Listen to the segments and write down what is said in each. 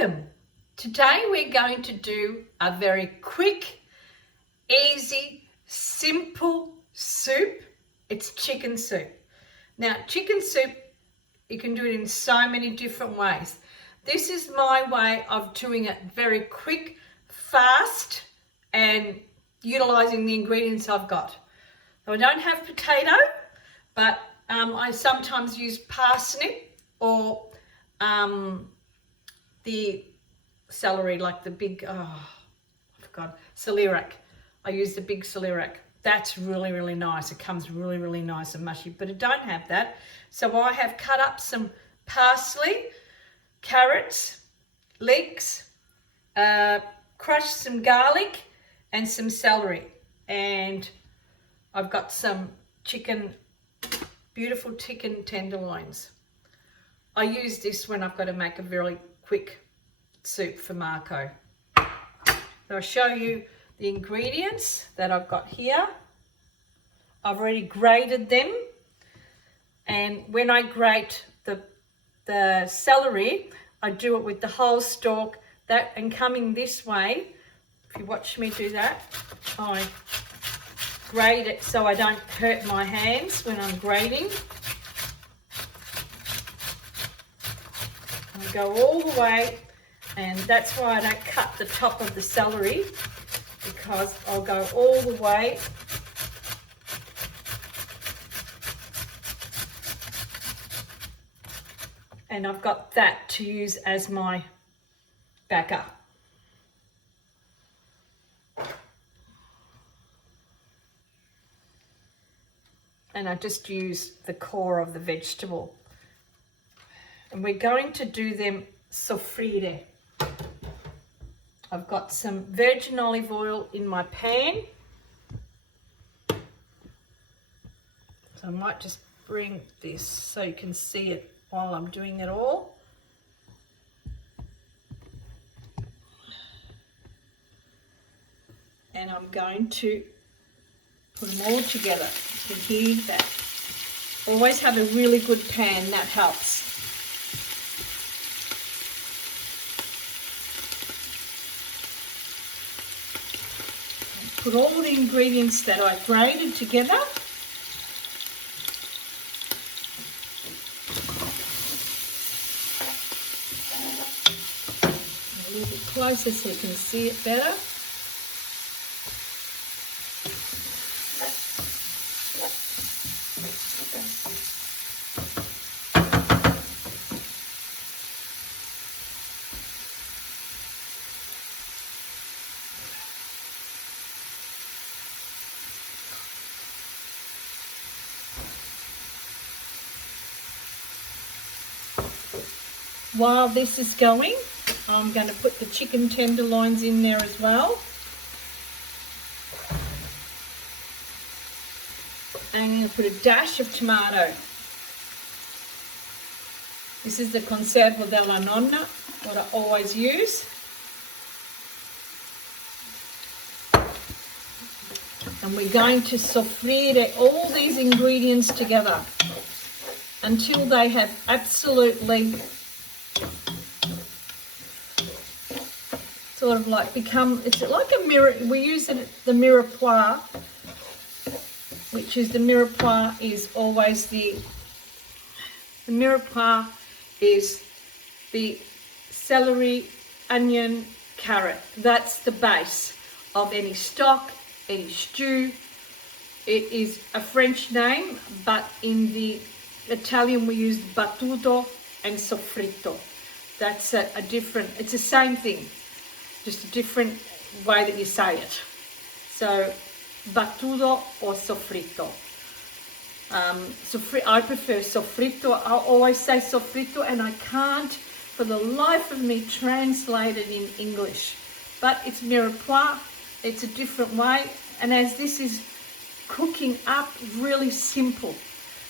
Welcome. Today we're going to do a very quick, easy, simple soup. It's chicken soup. Now, chicken soup, you can do it in so many different ways. This is my way of doing it very quick, fast, and utilizing the ingredients I've got. So I don't have potato, but I sometimes use parsnip or the celery, like the big, celery. I use the big celery. That's really, really nice. It comes really, really nice and mushy, but I don't have that. So I have cut up some parsley, carrots, leeks, crushed some garlic and some celery. And I've got some beautiful chicken tenderloins. I use this when I've got to make a very quick soup for Marco. So I'll show you the ingredients that I've got here. I've already grated them, and when I grate the celery, I do it with the whole stalk, and coming this way, if you watch me do that, I grate it so I don't hurt my hands when I'm grating. I go all the way, and that's why I don't cut the top of the celery, because I'll go all the way. And I've got that to use as my backer. And I just use the core of the vegetable. And we're going to do them soffrire. I've got some virgin olive oil in my pan. So I might just bring this so you can see it while I'm doing it all. And I'm going to put them all together. You can hear that. Always have a really good pan, that helps. Put all the ingredients that I grated together. A little bit closer so you can see it better. While this is going, I'm going to put the chicken tenderloins in there as well. And I'm going to put a dash of tomato. This is the conserva della nonna, what I always use. And we're going to soffrire all these ingredients together until they have absolutely sort of like become, it's like a mirror. We use it, the mirepoix, which is the mirepoix is always the mirepoix is the celery, onion, carrot. That's the base of any stock, any stew. It is a French name, but in the Italian we use battuto and soffritto. That's a different, it's the same thing, just a different way that you say it. So battuto or soffritto. I prefer soffritto. I always say soffritto, and I can't for the life of me translate it in English. But it's mirepoix, it's a different way, and as this is cooking up, really simple.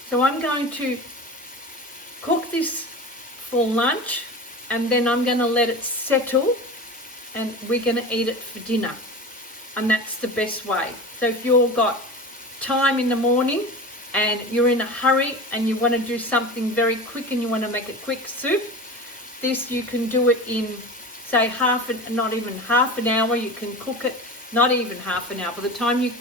So I'm going to cook this for lunch, and then I'm going to let it settle, and we're going to eat it for dinner. And that's the best way. So if you've got time in the morning and you're in a hurry and you want to do something very quick and you want to make a quick soup, this you can do it in say not even half an hour. You can cook it, not even half an hour. By the time you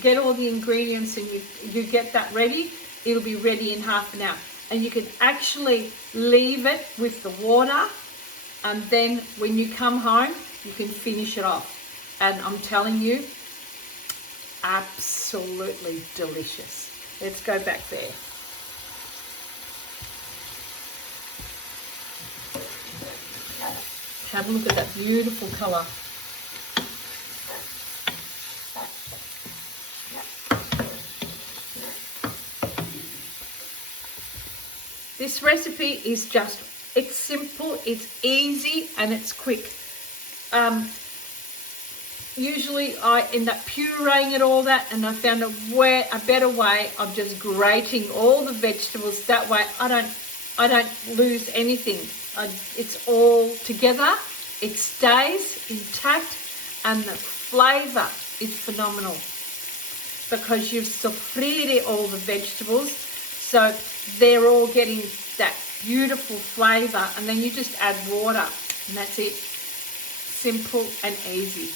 get all the ingredients and you get that ready, it'll be ready in half an hour. And you can actually leave it with the water, and then when you come home, you can finish it off. And I'm telling you, absolutely delicious. Let's go back there. Have a look at that beautiful colour. This recipe is it's simple, it's easy, and it's quick. Usually I end up pureeing it all that, and I found a better way of just grating all the vegetables. That way I don't lose anything. It's all together, it stays intact, and the flavour is phenomenal because you've sofrito all the vegetables, so they're all getting that beautiful flavour, and then you just add water, and that's it. Simple and easy.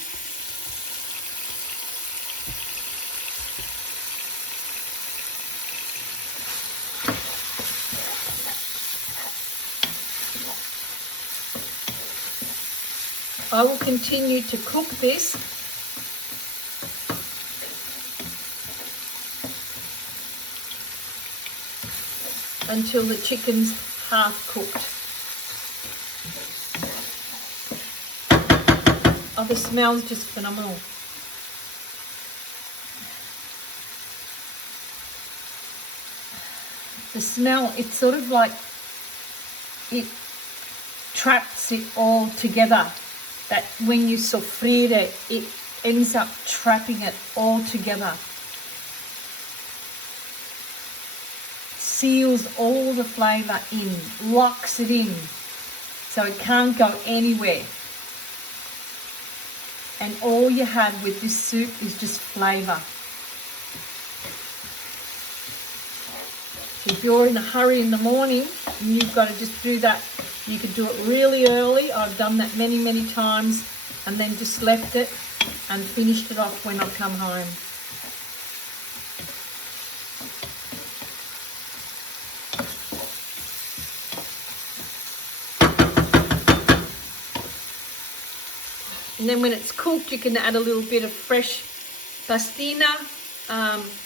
I will continue to cook this until the chicken's half cooked. Oh, the smell's just phenomenal. The smell, it's sort of like it traps it all together. That when you sofrito it ends up trapping it all together. Seals all the flavour in, locks it in, so it can't go anywhere. And all you have with this soup is just flavour. So if you're in a hurry in the morning and you've got to just do that, you could do it really early. I've done that many, many times, and then just left it and finished it off when I come home. And then when it's cooked, you can add a little bit of fresh pastina,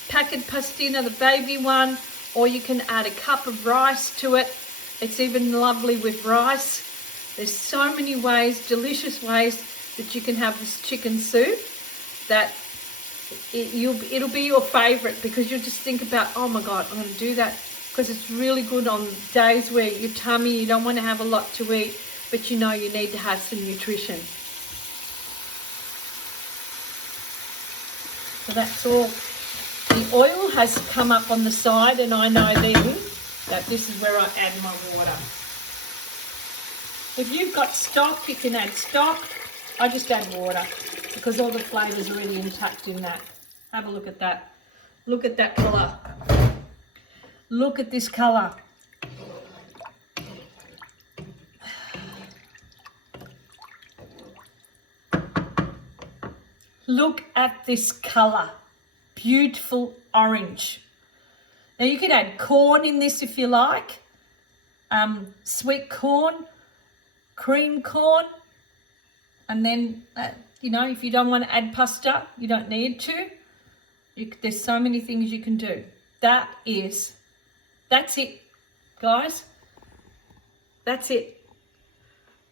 packet pastina, the baby one, or you can add a cup of rice to it. It's even lovely with rice. There's so many ways, delicious ways, that you can have this chicken soup that it'll be your favourite, because you'll just think about, oh my God, I'm going to do that, because it's really good on days where your tummy, you don't want to have a lot to eat, but you know you need to have some nutrition. So that's all. The oil has come up on the side, and I know then that this is where I add my water. If you've got stock, you can add stock. I just add water because all the flavour's already intact in that. Have a look at that. Look at that colour. Look at this colour. Look at this colour. Beautiful orange. Now you can add corn in this if you like. Sweet corn, cream corn. And then, you know, if you don't want to add pasta, you don't need to. There's so many things you can do. That's it, guys. That's it.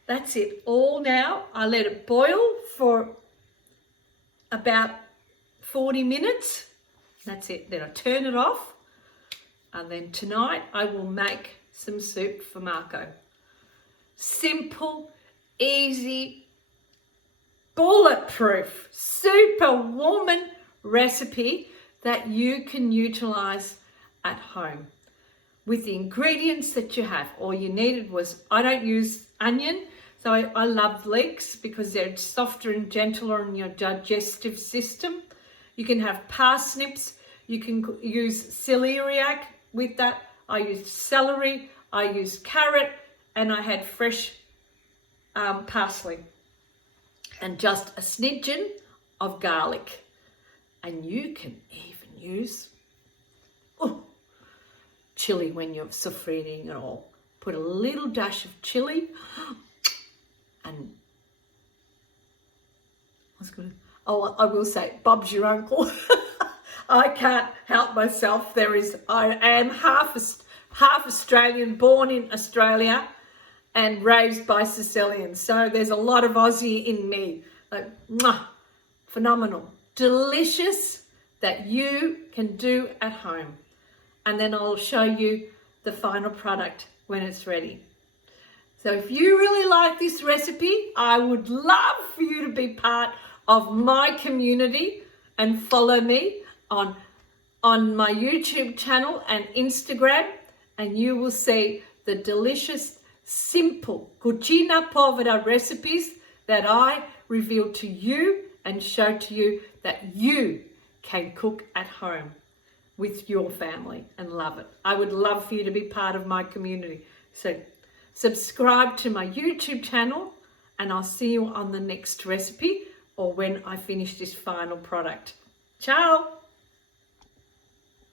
That's it all now. I let it boil for about 40 minutes. That's it. Then I turn it off. And then tonight I will make some soup for Marco. Simple, easy, bulletproof, superwoman recipe that you can utilize at home with the ingredients that you have. All you needed was, I don't use onion, so I love leeks because they're softer and gentler on your digestive system. You can have parsnips, you can use celeriac with that. I used celery, I used carrot, and I had fresh parsley and just a smidgen of garlic. And you can even use chili when you're sofriting it all. Put a little dash of chili and I will say, Bob's your uncle. I can't help myself. I am half Australian, born in Australia and raised by Sicilians. So there's a lot of Aussie in me. Like, phenomenal, delicious, that you can do at home. And then I'll show you the final product when it's ready. So if you really like this recipe, I would love for you to be part of my community and follow me on my YouTube channel and Instagram, and you will see the delicious, simple cucina povera recipes that I reveal to you and show to you that you can cook at home with your family and love it. I would love for you to be part of my community. So subscribe to my YouTube channel and I'll see you on the next recipe or when I finish this final product. Ciao!